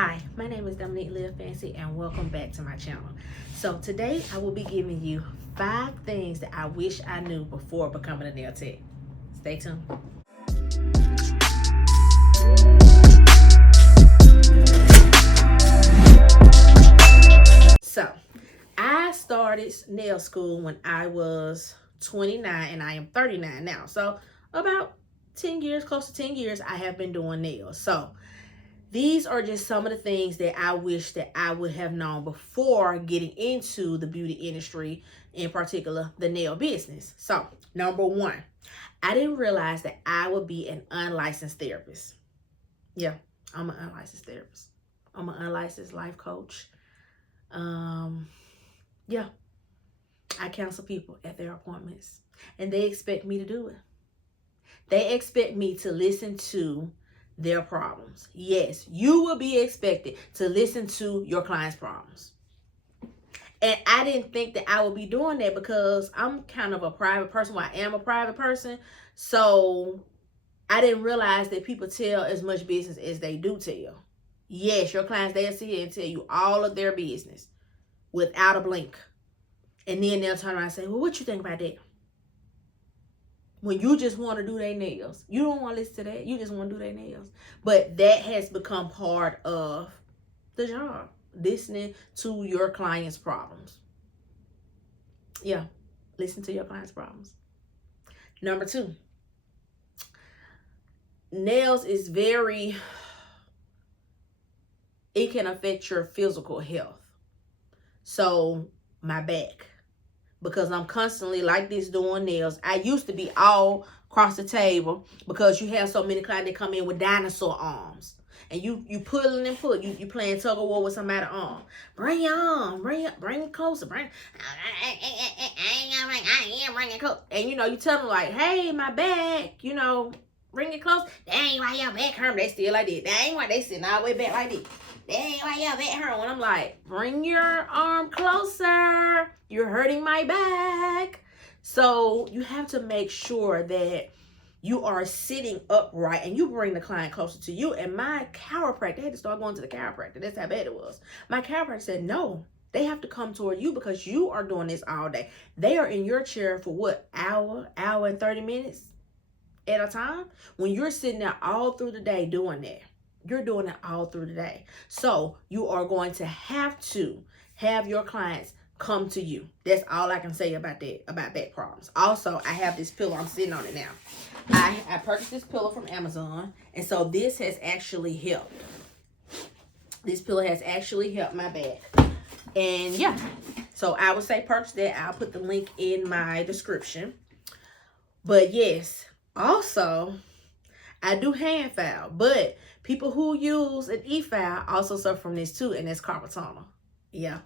Hi, my name is Dominique Live Fancy and welcome back to my channel. So today I will be giving you 5 things that I wish I knew before becoming a nail tech. Stay tuned. So I started nail school when I was 29 and I am 39 now. So about 10 years, close to 10 years, I have been doing nails. So these are just some of the things that I wish that I would have known before getting into the beauty industry, in particular, the nail business. So, number 1, I didn't realize that I would be an unlicensed therapist. Yeah, I'm an unlicensed therapist. I'm an unlicensed life coach. Yeah, I counsel people at their appointments, and they expect me to do it. They expect me to listen to their problems. Yes, you will be expected to listen to your client's problems. And I didn't think that I would be doing that because I'm kind of a private person. Well, I am a private person. So I didn't realize that people tell as much business as they do tell. Yes, your clients, they'll sit here and tell you all of their business without a blink. And then they'll turn around and say, well, what you think about that? When you just want to do their nails. You don't want to listen to that. You just want to do their nails. But that has become part of the job. Listening to your client's problems. Yeah. Listen to your client's problems. Number 2. Nails is it can affect your physical health. So, my back. Because I'm constantly like this doing nails. I used to be all across the table because you have so many clients that come in with dinosaur arms. And you pulling and pulling. You playing tug of war with somebody's arm. Bring your arm. Bring it closer. I am bringing it close. And you tell them like, hey, my back, bring it close. That ain't why your back hurt. They still like this. That ain't why they sitting all the way back like this. That ain't why your back hurt. When I'm like, bring your arm closer. You're hurting my back. So you have to make sure that you are sitting upright and you bring the client closer to you. And my chiropractor, I had to start going to the chiropractor. That's how bad it was. My chiropractor said, no, they have to come toward you because you are doing this all day. They are in your chair for what, hour and 30 minutes at a time? When you're sitting there all through the day doing that, you're doing it all through the day. So you are going to have your clients come to you. That's all I can say about that, about back problems. Also, I have this pillow. I'm sitting on it now. I purchased this pillow from Amazon, and so this has actually helped. This pillow has actually helped my back. And yeah, so I would say purchase that. I'll put the link in my description. But yes, also, I do hand file, but people who use an e-file also suffer from this too, and that's carpal tunnel. Yeah.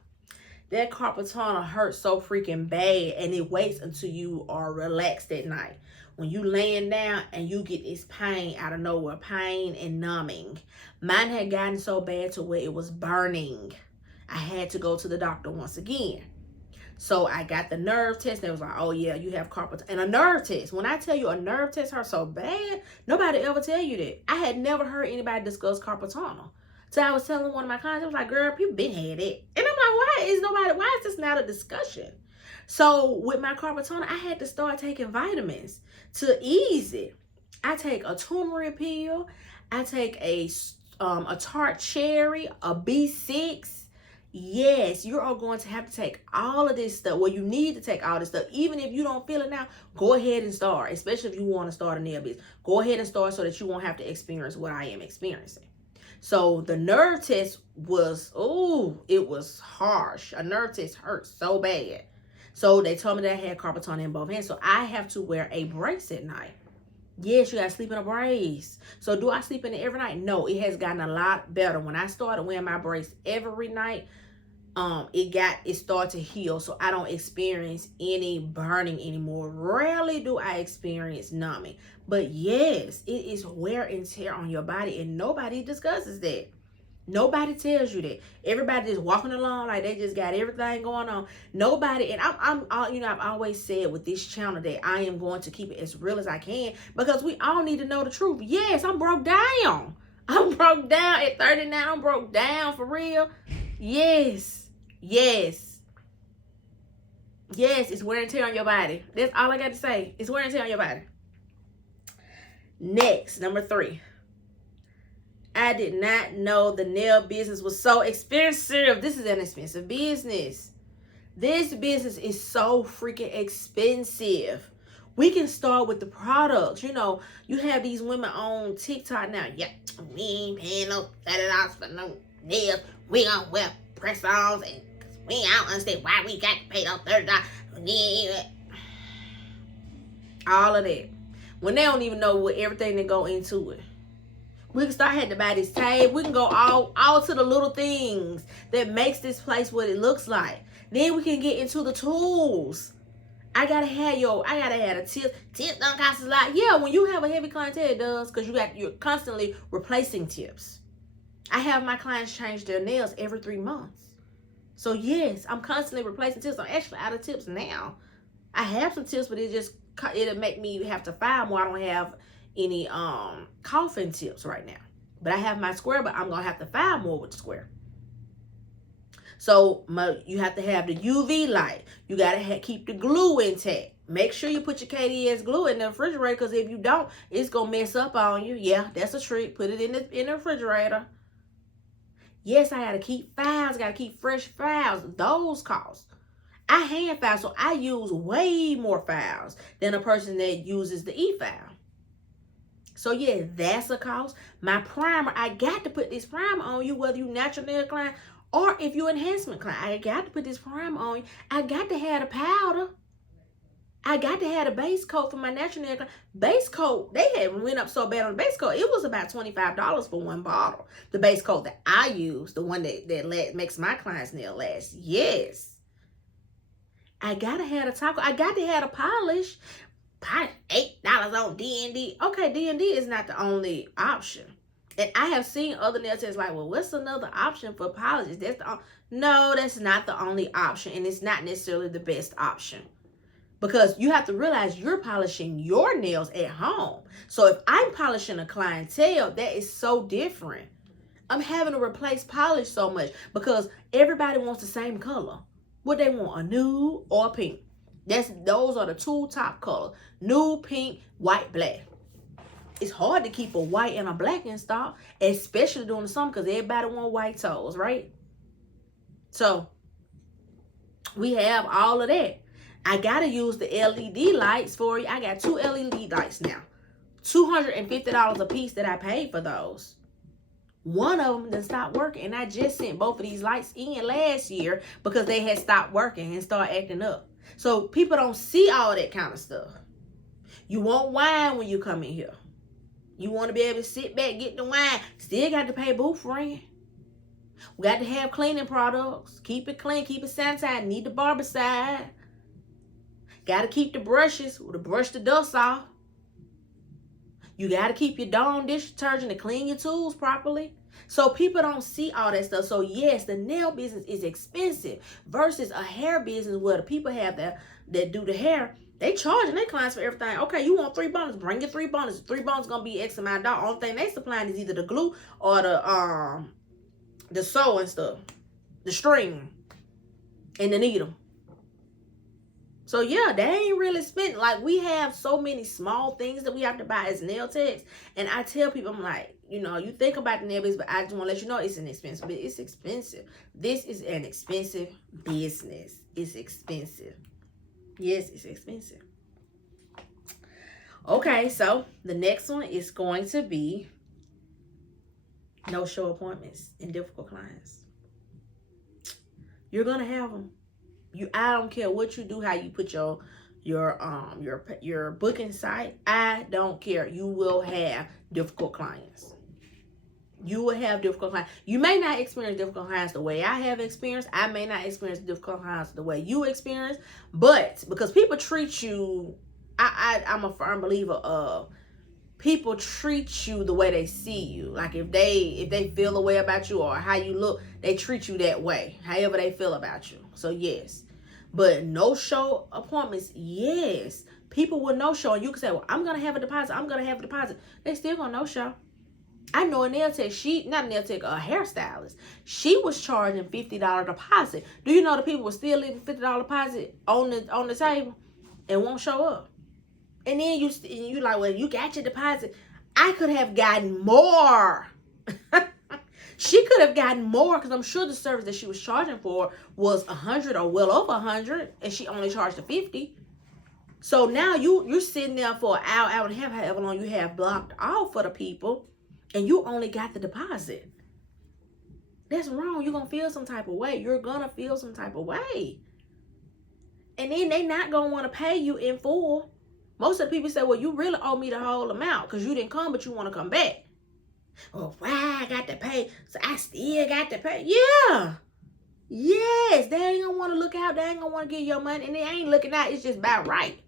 That carpal tunnel hurts so freaking bad, and it waits until you are relaxed at night. When you laying down and you get this pain out of nowhere, pain and numbing. Mine had gotten so bad to where it was burning. I had to go to the doctor once again. So I got the nerve test. They was like, oh yeah, you have carpal tunnel. And a nerve test. When I tell you a nerve test hurts so bad, nobody ever tell you that. I had never heard anybody discuss carpal tunnel. So I was telling one of my clients, I was like, girl, people been had it. And I'm like, why is this not a discussion? So with my carpal tunnel, I had to start taking vitamins to ease it. I take a turmeric pill. I take a tart cherry, a B6. Yes, you are going to have to take all of this stuff. Well, you need to take all this stuff. Even if you don't feel it now, go ahead and start. Especially if you want to start a nail business. Go ahead and start so that you won't have to experience what I am experiencing. So the nerve test was, it was harsh. A nerve test hurts so bad. So they told me that I had carpal tunnel in both hands. So I have to wear a brace at night. Yes, you got to sleep in a brace. So do I sleep in it every night? No, it has gotten a lot better. When I started wearing my brace every night, it started to heal, so I don't experience any burning anymore. Rarely do I experience numbing, but yes, it is wear and tear on your body, and nobody discusses that. Nobody tells you that. Everybody just walking along like they just got everything going on. Nobody, and I've always said with this channel that I am going to keep it as real as I can because we all need to know the truth. Yes, I'm broke down. I'm broke down at 39. I'm broke down for real. Yes. Yes. Yes, it's wear and tear on your body. That's all I got to say. It's wear and tear on your body. Next, number 3. I did not know the nail business was so expensive. This is an expensive business. This business is so freaking expensive. We can start with the products. You know, you have these women on TikTok now. Yeah, we ain't paying no $30 for no nails. We gonna wear press-ons, and I don't understand why we got to pay those $30. All of that. When they don't even know what everything that go into it. We can start having to buy this tape. We can go all to the little things that makes this place what it looks like. Then we can get into the tools. I gotta have the tips. Tips don't cost a lot. Yeah, when you have a heavy clientele, it does, because you're constantly replacing tips. I have my clients change their nails every 3 months. So yes, I'm constantly replacing tips. I'm actually out of tips now. I have some tips, but it'll make me have to file more. I don't have any coffin tips right now. But I have my square, but I'm gonna have to file more with the square. So you have to have the UV light. You gotta keep the glue intact. Make sure you put your KDS glue in the refrigerator, because if you don't, it's gonna mess up on you. Yeah, that's a trick. Put it in the refrigerator. Yes, I gotta keep files. Gotta keep fresh files. Those cost. I hand file, so I use way more files than a person that uses the e-file. So yeah, that's a cost. My primer, I got to put this primer on you, whether you natural nail client or if you enhancement client. I got to put this primer on you. I got to have the powder. I got to have the base coat for my natural nail client. Base coat, they had went up so bad on the base coat. It was about $25 for one bottle. The base coat that I use, the one that makes my clients' nail last. Yes. I got to have the top coat. I got to have the polish. $8 on D&D. Okay, D&D is not the only option. And I have seen other nail techs like, well, what's another option for polishes? No, that's not the only option, and it's not necessarily the best option. Because you have to realize you're polishing your nails at home. So if I'm polishing a clientele, that is so different. I'm having to replace polish so much because everybody wants the same color. What they want, a nude or a pink. Those are the 2 top colors. Nude, pink, white, black. It's hard to keep a white and a black in stock, especially during the summer, because everybody want white toes, right? So we have all of that. I gotta use the LED lights for you. I got 2 LED lights now. $250 a piece that I paid for those. One of them done stopped working, and I just sent both of these lights in last year because they had stopped working and started acting up. So people don't see all that kind of stuff. You want wine when you come in here. You want to be able to sit back, get the wine. Still got to pay booth rent. We got to have cleaning products. Keep it clean, keep it sanitized. Need the barbicide. Got to keep the brushes to brush the dust off. You got to keep your Dawn dish detergent to clean your tools properly. So people don't see all that stuff. So yes, the nail business is expensive versus a hair business where the people have that do the hair. They charging their clients for everything. Okay, you want 3 bundles, bring your 3 bundles. 3 bundles gonna be X amount of dollars. Only thing they supplying is either the glue or the sewing stuff, the string, and the needle. So yeah, they ain't really spent. Like, we have so many small things that we have to buy as nail techs. And I tell people, I'm like, you think about the nail business, but I just want to let you know it's an expensive. But it's expensive. This is an expensive business. It's expensive. Yes, it's expensive. Okay, so the next one is going to be no-show appointments and difficult clients. You're gonna have them. I don't care what you do, how you put your booking site. I don't care. You will have difficult clients. You will have difficult clients. You may not experience difficult clients the way I have experienced. I may not experience difficult clients the way you experience. But because people treat you, I'm a firm believer of people treat you the way they see you. Like if they feel a way about you or how you look, they treat you that way, however they feel about you. So yes. But no-show appointments, yes. People will no-show, and you can say, well, I'm going to have a deposit. I'm going to have a deposit. They still going to no-show. I know a nail tech, not a nail tech, a hairstylist. She was charging $50 deposit. Do you know the people were still leaving $50 deposit on the table and won't show up? And then you like, well, you got your deposit. I could have gotten more. She could have gotten more because I'm sure the service that she was charging for was $100 or well over $100, and she only charged the $50. So now you're sitting there for an hour and a half, however long you have blocked off for the people, and you only got the deposit. That's wrong. You're gonna feel some type of way. You're gonna feel some type of way, and then they not gonna want to pay you in full. Most of the people say, well, you really owe me the whole amount because you didn't come, but you want to come back. Oh, why I got to pay? So I still got to pay. Yeah. Yes. They ain't going to want to look out. They ain't going to want to give your money. And they ain't looking out. It's just about right.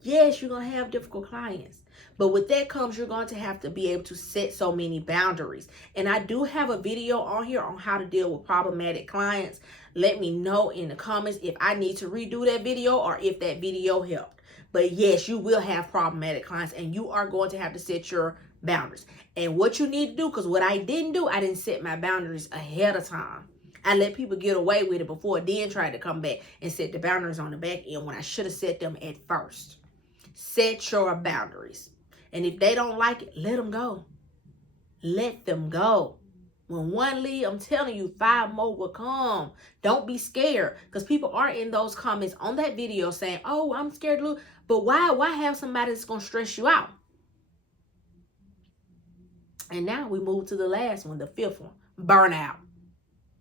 Yes, you're going to have difficult clients. But with that comes, you're going to have to be able to set so many boundaries. And I do have a video on here on how to deal with problematic clients. Let me know in the comments if I need to redo that video or if that video helped. But yes, you will have problematic clients and you are going to have to set your boundaries. And what you need to do, because what I didn't do, I didn't set my boundaries ahead of time. I let people get away with it before, then try to come back and set the boundaries on the back end when I should have set them at first. Set your boundaries. And if they don't like it, let them go. Let them go. When one leave, I'm telling you, 5 more will come. Don't be scared. Because people are in those comments on that video saying, oh, I'm scared to lose. But why have somebody that's going to stress you out? And now we move to the last one, the 5th one. Burnout.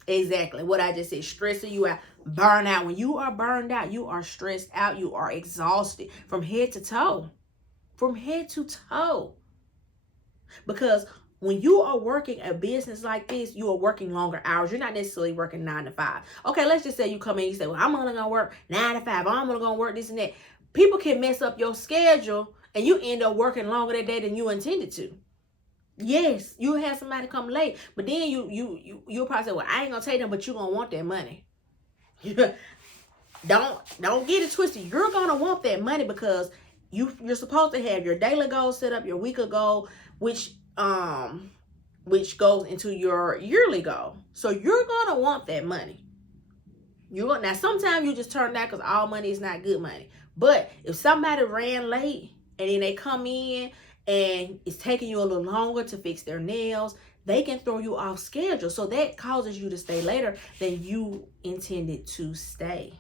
Exactly. What I just said, stressing you out. Burnout. When you are burned out, you are stressed out. You are exhausted from head to toe. From head to toe. Because when you are working a business like this, you are working longer hours. You're not necessarily working 9 to 5. Okay, let's just say you come in and you say, well, I'm only going to work 9 to 5. I'm only going to work this and that. People can mess up your schedule and you end up working longer that day than you intended to. Yes, you have somebody come late, but then you'll probably say, well, I ain't going to take them, but you're going to want that money. Don't get it twisted. You're going to want that money because you're supposed to have your daily goal set up, your weekly goal, which goes into your yearly goal. So you're going to want that money. Now, sometimes you just turn that because all money is not good money. But if somebody ran late and then they come in and it's taking you a little longer to fix their nails, they can throw you off schedule. So that causes you to stay later than you intended to stay.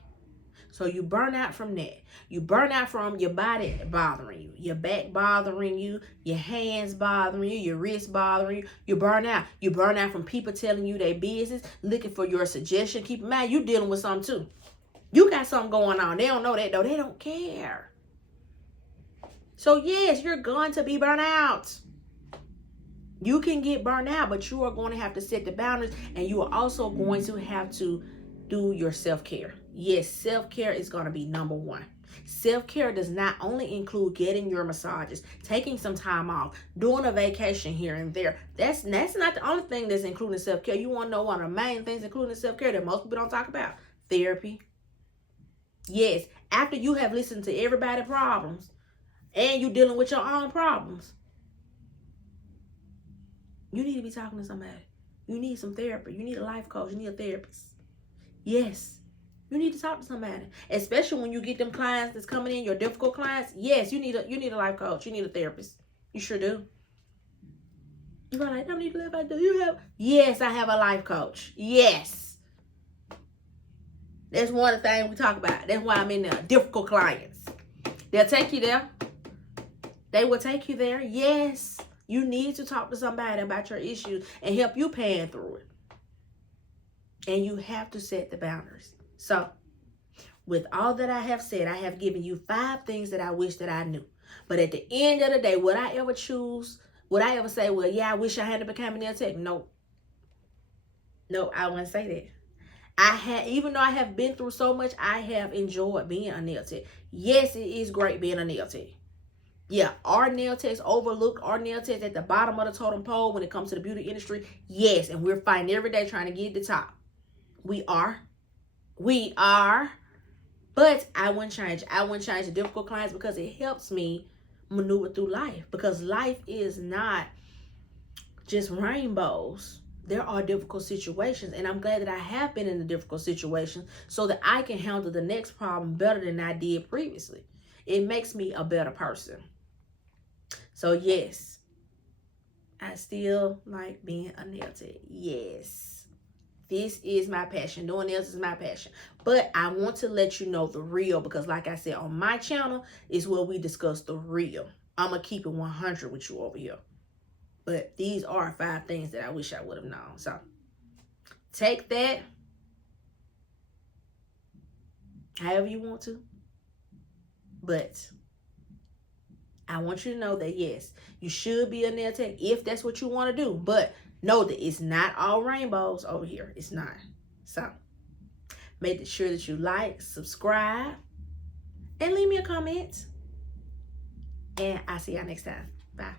So you burn out from that. You burn out from your body bothering you, your back bothering you, your hands bothering you, your wrists bothering you. You burn out. You burn out from people telling you their business, looking for your suggestion. Keep in mind, you're dealing with something too. You got something going on. They don't know that though. They don't care. So yes, you're going to be burnt out. You can get burnt out, but you are going to have to set the boundaries, and you are also going to have to do your self-care. Yes, self-care is going to be number 1. Self-care does not only include getting your massages, taking some time off, doing a vacation here and there. That's not the only thing that's including self-care. You want to know one of the main things including self-care that most people don't talk about? Therapy. Yes, after you have listened to everybody's problems and you're dealing with your own problems, you need to be talking to somebody. You need some therapy. You need a life coach. You need a therapist. Yes, you need to talk to somebody, especially when you get them clients that's coming in, your difficult clients. Yes, you need a life coach. You need a therapist. You sure do. You're like, I don't need to live. I do. You have? Yes, I have a life coach. Yes. That's one of the things we talk about. That's why I'm in there. Difficult clients. They'll take you there. They will take you there. Yes. You need to talk to somebody about your issues and help you pan through it. And you have to set the boundaries. So, with all that I have said, I have given you 5 things that I wish that I knew. But at the end of the day, would I ever choose? Would I ever say, well, yeah, I wish I hadn't become a nail tech? No. No, I wouldn't say that. Even though I have been through so much, I have enjoyed being a nail tech. Yes, it is great being a nail tech. Yeah, our nail techs overlooked, our nail techs at the bottom of the totem pole when it comes to the beauty industry. Yes, and we're fighting every day trying to get to the top. We are. But I wouldn't change. I wouldn't change the difficult clients because it helps me maneuver through life, because life is not just rainbows. There are difficult situations, and I'm glad that I have been in a difficult situation so that I can handle the next problem better than I did previously. It makes me a better person. So yes, I still like being a nail tech. Yes, this is my passion. Doing nails is my passion. But I want to let you know the real, because like I said, on my channel is where we discuss the real. I'm going to keep it 100 with you over here. But these are 5 things that I wish I would have known. So take that however you want to. But I want you to know that, yes, you should be a nail tech if that's what you want to do. But know that it's not all rainbows over here. It's not. So make sure that you like, subscribe, and leave me a comment. And I'll see y'all next time. Bye.